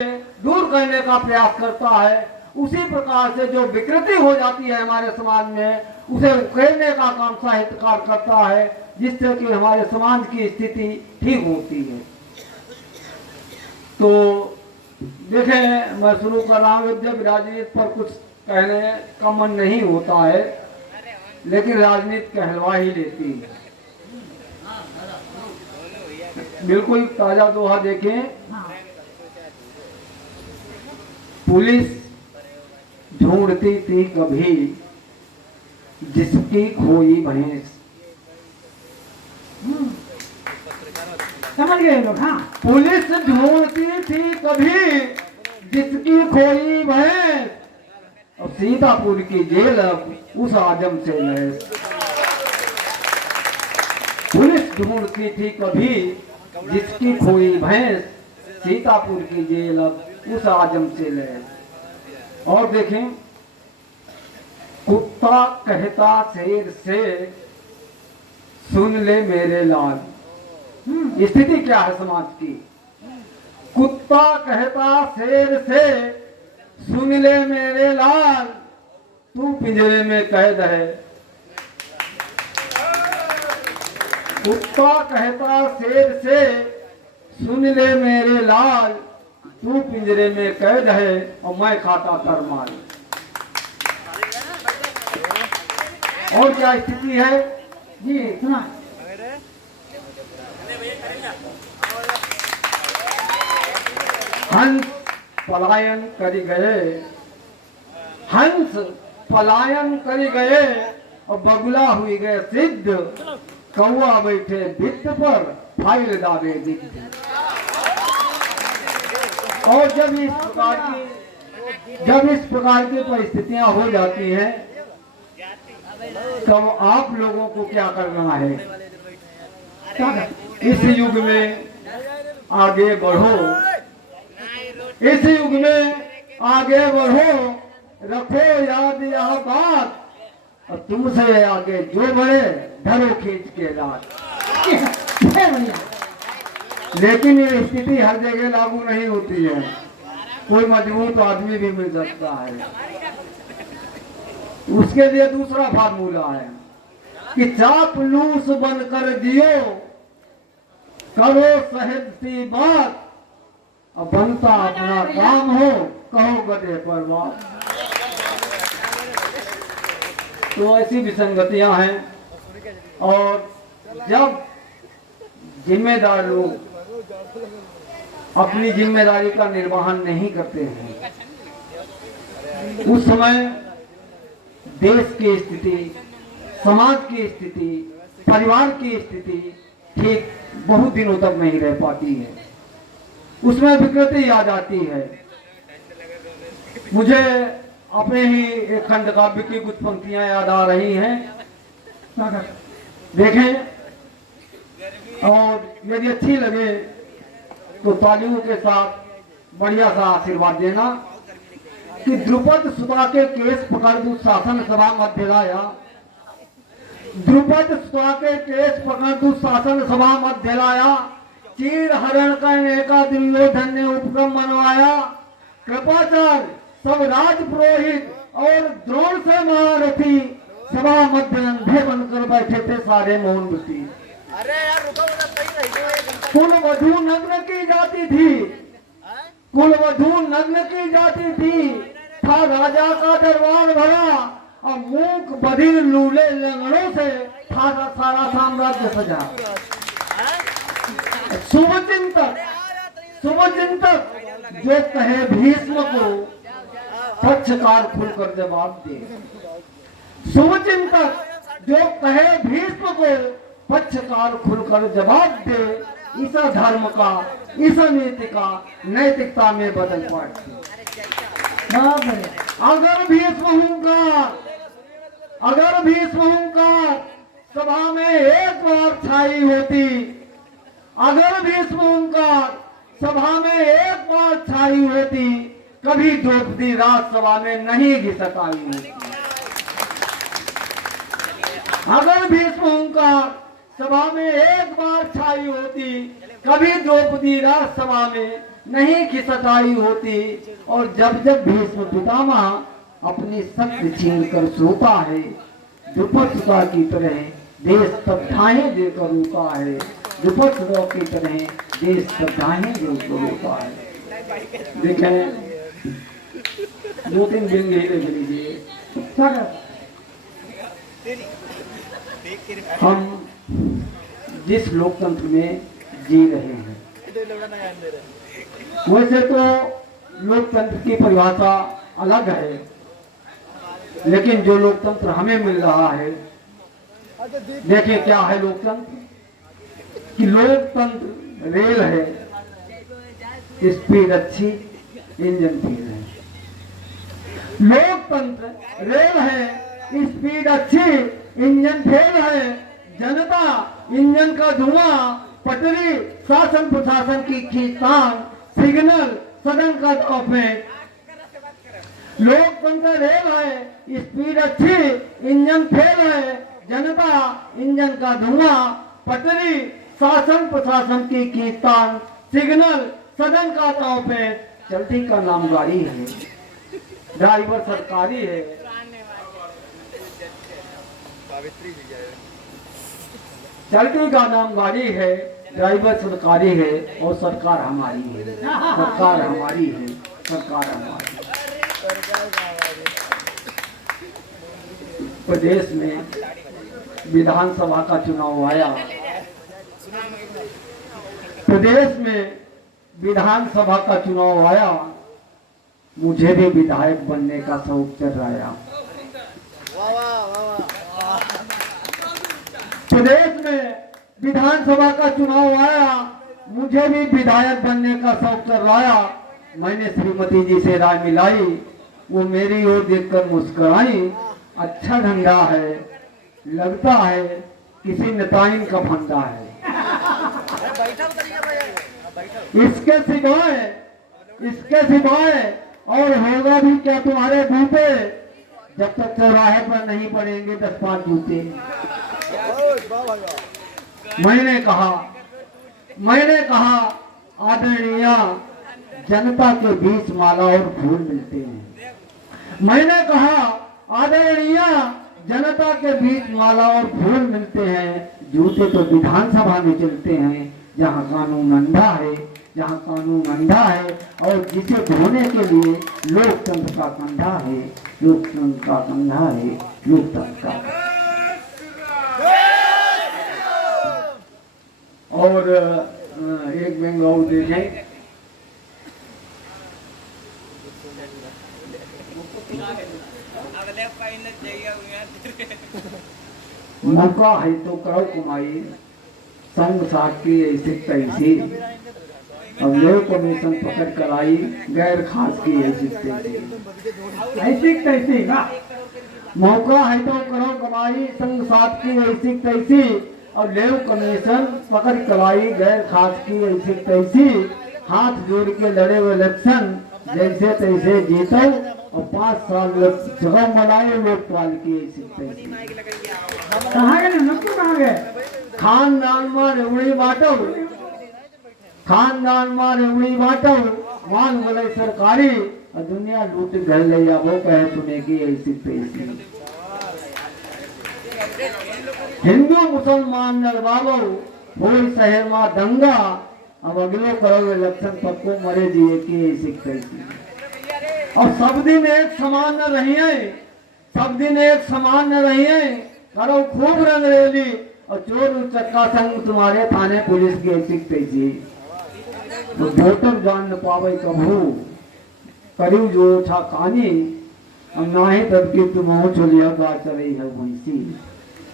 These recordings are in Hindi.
दूर करने का प्रयास करता है, उसी प्रकार से जो विकृति हो जाती है हमारे समाज में, उसे उकेरने का काम साहित्यकार करता है, जिससे कि हमारे समाज की स्थिति ठीक होती है। तो देखें, मैं शुरू कर रहा हूँ। जब राजनीति पर कुछ कहने का मन नहीं होता है, लेकिन राजनीति कहलवा ही लेती है। बिल्कुल ताजा दोहा देखें। पुलिस ढूंढती थी कभी जिसकी खोई भैंस। समझ गए लोग। हाँ, पुलिस ढूंढती थी कभी जिसकी खोई भैंस, और सीतापुर की जेल अब उस आजम से लैस। पुलिस ढूंढती थी कभी जिसकी खोई भैंस, सीतापुर की जेल अब उस आजम से लैस। और देखें, कुत्ता कहता शेर से सुन ले मेरे लाल। स्थिति क्या है समाज की? कुत्ता कहता शेर से सुन ले मेरे लाल, तू पिंजरे में कैद है। कुत्ता कहता शेर से सुन ले मेरे लाल, तू पिंजरे में कैद है और मैं खाता तरमाल। और क्या स्थिति है जी सुना। हंस पलायन करी गए, हंस पलायन करी गए और बगुला हुई गए सिद्ध, कौआ बैठे भित्त पर फाइल दावे दिग्ध। और जब इस प्रकार की परिस्थितियां हो जाती हैं, तब आप लोगों को क्या करना है? इस युग में आगे बढ़ो, इस युग में आगे बढ़ो, रखो याद यह बात, और तुमसे आगे जो बढ़े धरो खींच के लात। लेकिन ये स्थिति हर जगह लागू नहीं होती है। कोई मजबूत आदमी भी मिल सकता है। उसके लिए दूसरा फार्मूला है कि चापलूस बनकर जियो, करो सहज सी बात, और बनता अपना काम हो, कहो गधे पर बात। तो ऐसी विसंगतियां हैं। और जब जिम्मेदार लोग अपनी जिम्मेदारी का निर्वहन नहीं करते हैं, उस समय देश की स्थिति, समाज की स्थिति, परिवार की स्थिति ठीक बहुत दिनों तक नहीं रह पाती है। उसमें विकृति आ जाती है। मुझे अपने ही एक खंड काव्य की कुछ पंक्तियां याद आ रही हैं। देखें, और यदि अच्छी लगे तो तालियों के साथ बढ़िया सा आशीर्वाद देना। कि द्रुपद सुता के केस पकड़ दुशासन सभा मध्य लाया, द्रुपद सुता के केस पकड़ दुशासन सभा मध्य लाया, चीर हरण करने का दुर्योधन ने उपक्रम मनवाया, कृपाचार्य सब राज पुरोहित और द्रोण से महारथी, सभा मध्य अंधे बनकर बैठे थे सारे मौनवती। अरे यार रुको, कुल वधू नग्न की जाती थी, कुल वधू नग्न की जाती थी, था राजा का दरबार भरा, और मूक बधिर लूले लंगड़ों से था सारा साम्राज्य सजा। शुभचिंतक जो कहे भीष्म को, पक्षकार खुलकर जवाब दे। शुभचिंतक जो कहे भीष्म को, पक्षकार खुलकर जवाब दे। इस धर्म का, इस नीति का नैतिकता में बदल पड़ती। अगर भीष्म हुंकार सभा में एक बार छाई होती, अगर भीष्म हुंकार सभा में एक बार छाई होती, कभी द्रौपदी राजसभा में नहीं घिसक आई होती। अगर भीष्म हुंकार सभा में एक बार छाई होती, कभी द्रौपदी राजसभा में नहीं खिसकाई होती। और जब जब भीष्म पितामह अपनी शक्ति छीन कर सोता है, द्रुपद सुता की तरह देश श्रद्धाएं देकर रोता है, द्रुपद सुता की तरह देश श्रद्धाएं देकर रोता है। देखें 2-3 दिन देख लीजिए। हम जिस लोकतंत्र में जी रहे हैं, वैसे तो लोकतंत्र की परिभाषा अलग है, लेकिन जो लोकतंत्र हमें मिल रहा है, देखिए क्या है लोकतंत्र। कि लोकतंत्र रेल है, स्पीड अच्छी, इंजन फेल है। लोकतंत्र रेल है, स्पीड अच्छी, इंजन फेल है। जनता इंजन का धुआं, पटरी शासन प्रशासन की खींचतान, सिग्नल सदन का ऑफेंस। लोकतंत्र रेल है, स्पीड अच्छी, इंजन फेल है। जनता इंजन का धुआं, पटरी शासन प्रशासन की खींचतान, सिग्नल सदन का ऑफेंस। चलती का नाम गाड़ी है, ड्राइवर सरकारी है। चलती का नाम गाड़ी है, ड्राइवर सरकारी है, और सरकार हमारी है। सरकार हमारी है, सरकार हमारी। प्रदेश में विधानसभा का चुनाव आया। प्रदेश में विधानसभा का चुनाव आया, मुझे भी विधायक बनने का शौक चल रहा। प्रदेश में विधानसभा का चुनाव आया, मुझे भी विधायक बनने का शौक चल रहा। मैंने श्रीमती जी से राय मिलाई, वो मेरी ओर देखकर मुस्कुराई। अच्छा धंधा है, लगता है किसी नेताइन का फंदा है। इसके सिवाय और होगा भी क्या तुम्हारे बूते, जब तक चौराहे पर नहीं पड़ेंगे 10-5 जूते। मैंने कहा आदरणीय, जनता के बीच माला और फूल मिलते हैं। मैंने कहा आदरणीय, जनता के बीच माला और फूल मिलते हैं, जूते तो विधानसभा में चलते हैं, जहाँ कानून अंधा है, जहाँ कानून अंधा है, और जिसे धोने के लिए लोकतंत्र का कंधा है, लोकतंत्र का कंधा है, लोकतंत्र का। और एक बेंगाऊ देखें, मौका है तो करो कमाई, संग साथ की ऐसी तैसी। अब लोग कमीशन पकड़ कर आई, गैर खास की ऐसी तैसी ना। मौका है तो करो कमाई, संग साथ की ऐसी तैसी। और लेव कमीशन पकड़ कर आई, गैर खास की ऐसी तैसी। हाथ जोड़ के लड़े हुए इलेक्शन, जैसे तैसे जीतो, और 5 साल जगह मनाए लोकपाल की ऐसी तैसी। कहाँ गए नक्कू, कहाँ गए? खानदान में रेवड़ी बांटो, खानदान में रेवड़ी बांटो, मान बोले सरकारी, और दुनिया लूट घर ले जाओ, कहे सुनेगी ऐसी तैसी। हिंदू मुसलमान नरवालो, होई शहर में दंगा, अब अगले करो इलेक्शन पक्को मरे जिए की ऐसी तैसी। और सब दिन एक समान न रहिए, सब दिन एक समान न रहिए, करो खूब रंगरेली, और चोर चक्का संग तुम्हारे थाने पुलिस की ऐसी तैसी। वोटर जान न पावे कभू, करीब जो छा कहानी, और ना ही तब की तुम हो चलिया बात चली है वंशी,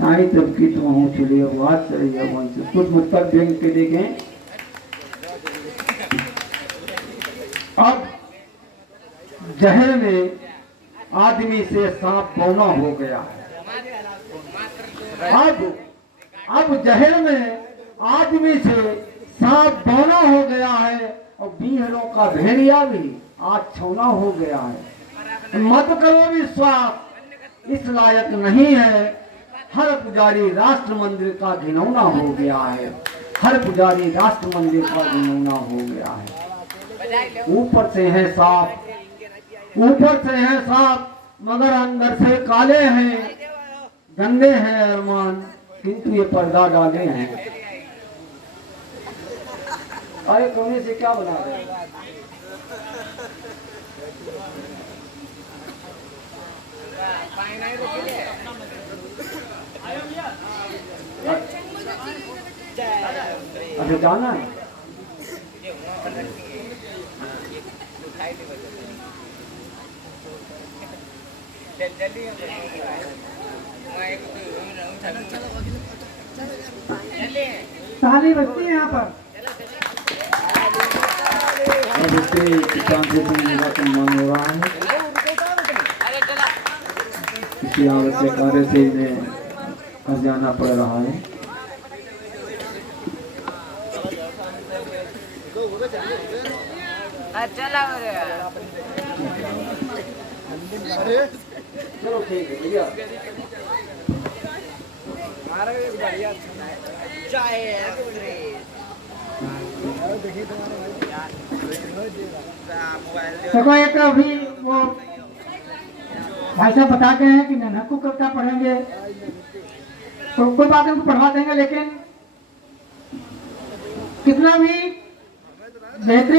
ना ही तब की तुम हो चलिया बात चली है वंशी। कुछ उत्तर बैंक के देखें। अब जहर में आदमी से सांप बौना हो गया है। अब जहर में आदमी से सांप बौना हो गया है, और बीहरों का भेड़िया भी आज छौना हो गया है। मत करो विश्वास, इस लायक नहीं है। हर पुजारी राष्ट्र मंदिर का घिनौना हो गया है, हर पुजारी राष्ट्र मंदिर का घिनौना हो गया है। ऊपर से है साफ, ऊपर से है साफ मगर अंदर से काले हैं, गंदे हैं अरमान किंतु ये पर्दा डाले हैं। अरे कोने से क्या बना रहे हैं? अच्छा जाना है? ताली बजती है यहाँ पर। किसान से मेरा सम्मान हो रहा है, किसी आवश्यक कार्य से इन्हें घर जाना पड़ रहा है। चलो ठीक है भैया। देखो एक अभी वो भाई साहब बता गए हैं कि नन्हा को कविता पढ़ेंगे तो कोई बात नहीं, उनको पढ़वा देंगे, लेकिन कितना भी बेहतरीन